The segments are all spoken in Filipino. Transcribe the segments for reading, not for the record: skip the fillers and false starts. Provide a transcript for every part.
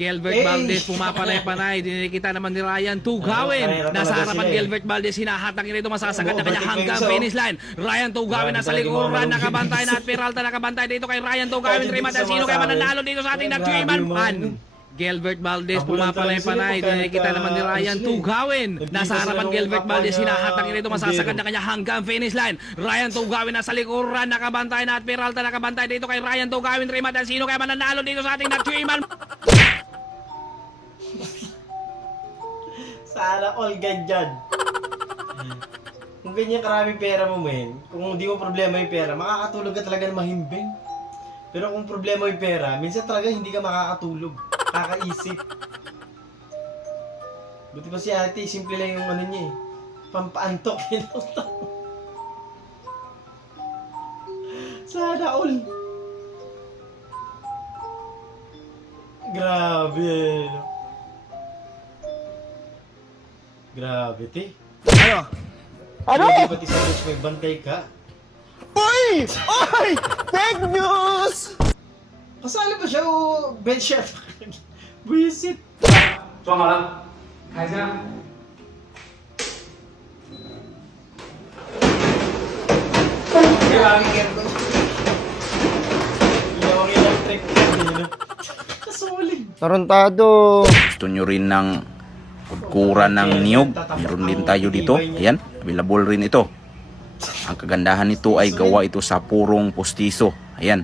Gilbert Valdez pumapanay-panay. Dinikita naman ni Ryan Tugawin. Nasa harapan Gilbert Valdez. Hinahatangin ito. Masasagad na kanya hanggang finish line. Ryan Tugawin nasa likuran. Nakabantay na at Peralta nakabantay dito kay Ryan Tugawin. Remata sino kaya mananalo dito sa ating nag-3-man. Gilbert Valdez pumapanay-panay. Dinikita naman ni Ryan Tugawin. Nasa harapan Gilbert Valdez. Hinahatangin ito. Masasagad na kanya hanggang finish line. Ryan Tugawin nasa likuran. Nakabantay na at Peralta nakabantay dito kay Ryan Tugawin. Remata sino kaya mananalo dito sa ating nag-3-man. Sana all ganyan. Kung ganyan karaming pera mo, men, kung hindi mo problema yung pera, makakatulog ka talaga ng mahimbing. Pero kung problema yung pera, minsan talaga hindi ka makakatulog. Kakaisip. Buti pa si ate, simple lang yung ano niya eh. Pampaantok yun. Sana all. Grabe. Grabe, te. Ano? Hindi pati sa news may bantay ka. Oy! Oy! Fake news! Kasali ba siya o bed chef? Buisit. 装好了，开箱。 Ilawang electric. Kasulig. Tarantado. Gusto nyo rin ng kudkuran ng niyog? Meron din tayo dito. Ayan, available rin ito. Ang kagandahan nito ay gawa ito sa purong postiso. Ayan,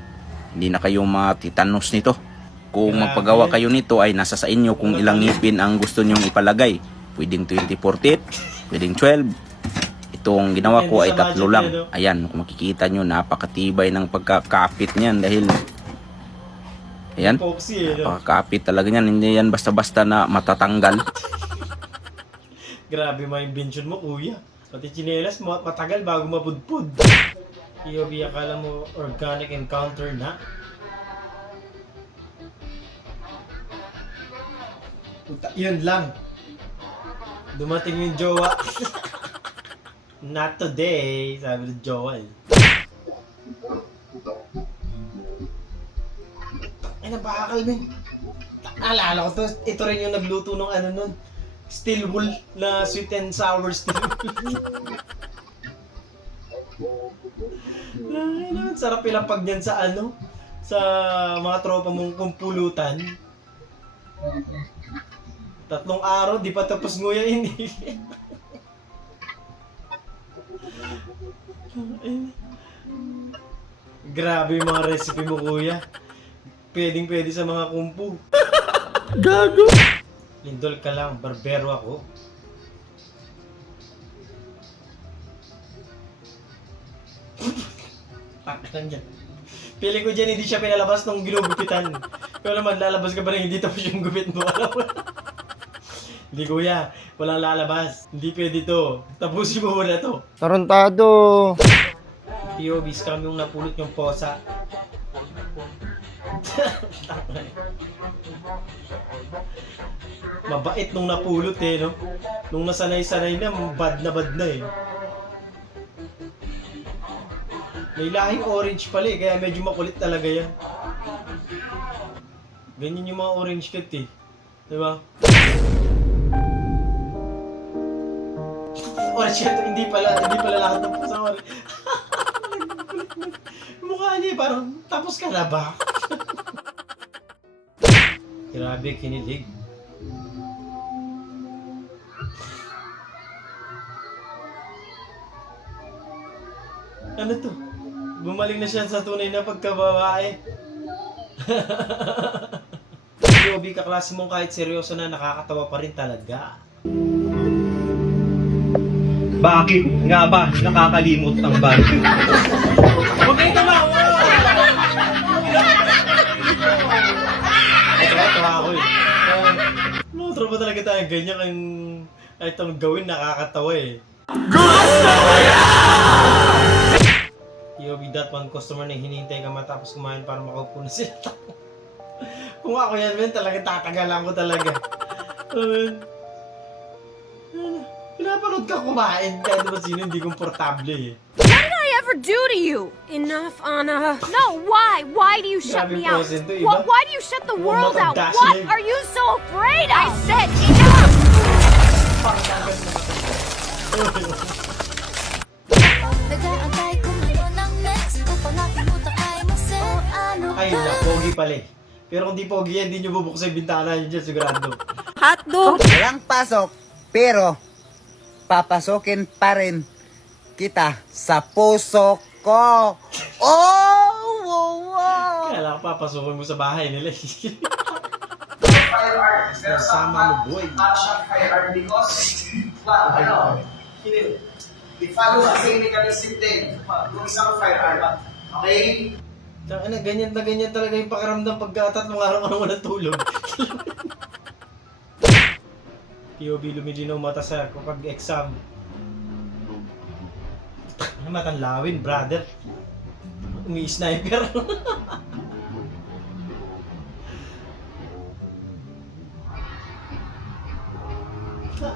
hindi na kayo matitanos nito. Kung magpagawa kayo nito ay nasa sa inyo kung ilang ngipin ang gusto nyong ipalagay. Pwedeng 24 teeth, pwedeng 12. Itong ginawa ko ay 3 lang. Ayan, kung makikita nyo, napakatibay ng pagkakapit niyan dahil ayan, napakakapit talaga niyan. Hindi yan basta-basta na matatanggal. Grabe mga invention mo, kuya. Pati chinelas, matagal bago mapudpud. Iyobi, akala mo organic encounter na? Yun lang. Dumating yung jowa. Not today, sabi ng jowa eh. Ay, napakakal, men. Naalala ko to, ito rin yung nagluto ng ano nun. Steel wool na sweet and sour steel wool. Ay, naman, sarap ilapag niyan sa ano, sa mga tropa mong kumpulutan. 3 araw, di pa tapos nguya ini. Grabe yung mga recipe mo, kuya. Pwedeng pwede sa mga kumpu. Gago. Lindol ka lang, barbero ako. Paklan dyan. Pili ko dyan, hindi siya pinalabas nung ginugupitan. Kaya naman, lalabas ka ba na hindi tapos yung gupit mo? Hindi, kuya. Walang lalabas. Hindi pwede to. Tapusin mo muna to. Tarantado. POV, scam yung napulot yung posa. Mabait nung napulot eh, no? Nung nasanay-sanay na, bad na eh. May lahing orange pala eh, kaya medyo makulit talaga yan. Ganyan yung mga orange cat eh. Diba? Orange cat, hindi pala lahat ng pusa orange. Mukha niya parang, tapos ka na ba? Grabe, kinilig. Ano to? Bumaling na siya sa tunay na pagkababae. Yobi, kaklase mong kahit seryoso na, nakakatawa pa rin talaga. Bakit nga ba nakakalimot ang bag? Huwag kayo tumawa! Ay, tawa ako eh. No, tropa talaga tayo. Ganyan ang itong gawin, nakakatawa eh. Gusto ko yan! Yobi, that one customer na hinihintay ka matapos kumain para makaupo na sila. Kung ako yan, men, talaga tatagalan ko talaga. Pinapanood ka kumain kahit naman sino hindi komportable eh. What did I ever do to you? Enough, Anna. No, why? Why do you shut Grabe me out? present to, iba? Why do you shut the Mukhang world out? matanda What sila eh. are you so afraid of? I said enough! Nag-aantay kung ano ng next upang nakalimutan ay masaya ano Ayun na, pogi pala eh. Pero kung di pogi yan, hindi nyo bubuksan yung bintana nyo dyan, sigurado. Walang pasok, pero papasokin pa rin kita sa puso ko. Oh! Wow, wow. Kaya ka papasukin mo sa bahay nila eh. Sama mo, boy. I-follow sa same mechanism din. Kung isang firearm. Okay? Tsaka na, ganyan na ganyan talaga yung pakiramdam pagka tatlong araw ka naman ng tulog. POV lumilinaw mata sa kapag exam. Ano matanlawin, brother? Umi-sniper.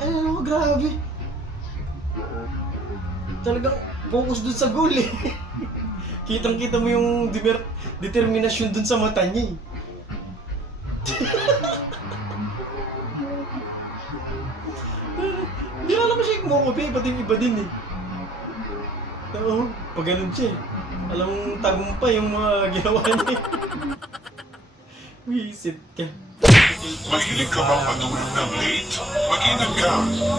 Ano, grabe. Talagang focus dun sa goal eh. Kitang-kita mo yung determinasyon dun sa mata niya eh. Hindi na naman siya kumukupi, pati yung iba din eh. Oo, pag ganun siya eh. Alam mong tagumpay yung mga ginawa niya eh. Wisit ka. Mahilig ka bang matulog ng late? Mag-ingat ka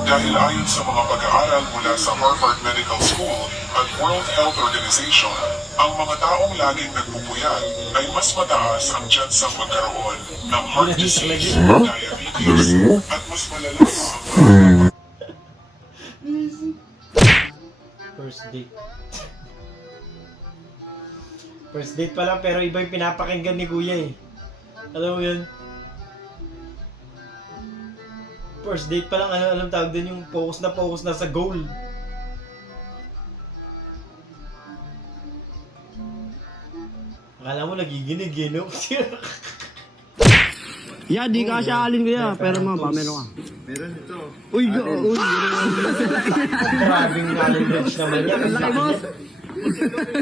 dahil ayon sa mga pag-aaral mula sa Harvard Medical School at World Health Organization, ang mga taong laging nagpupuyat ay mas mataas ang tsansang magkaroon ng heart disease, diabetes, at mas malala pa ang First date. First date pa lang pero iba yung pinapakinggan ni Kuya eh. Alam mo yun? First date pa lang, alam tawag din yung focus na sa goal. Akala mo nagiginig eh, no? Yeah, di ka siya alin ko ya, pero mga meron ka. Meron ito. Uy, uy. Grabing knowledge naman yan. Ang laki boss.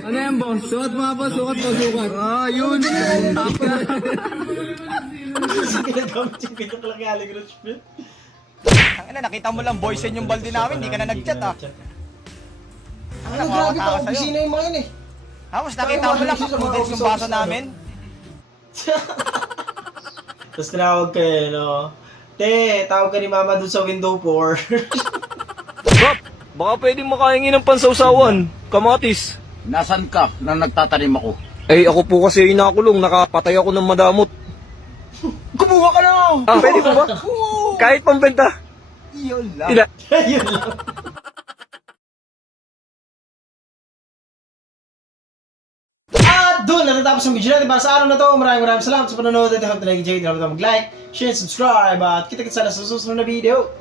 Ano yan, boss? Sukat mga boss, sukat. Ah, yun. Ginagamit yung pinakalaking Allegro Split. Nakita mo lang boys yung balde namin, di ka na nag-chat ah. Ano, grabe pa, opisina yung mga yun eh. Tapos nakita mo lang, kapudits yung baso namin. Tapos tinawag kayo, no? Te, tawag ka ni Mama dun sa window 4. Bap, baka pwede makahingi ng pansawsawan. Kamatis. Nasaan ka nang nagtatanim ako? Eh, ako po kasi inakulong, nakapatay ako ng madamot. Kumuha ka na! Ah, pwede po ba? Kahit pambenta. Yun lang. Ila. Yun lang. At doon natatapos ang video natin para sa araw na to. Maraming salamat sa panonood at hope na nag-enjoy. Hindi naman mag-like, share, subscribe at kita-kita sana sa susunod na video.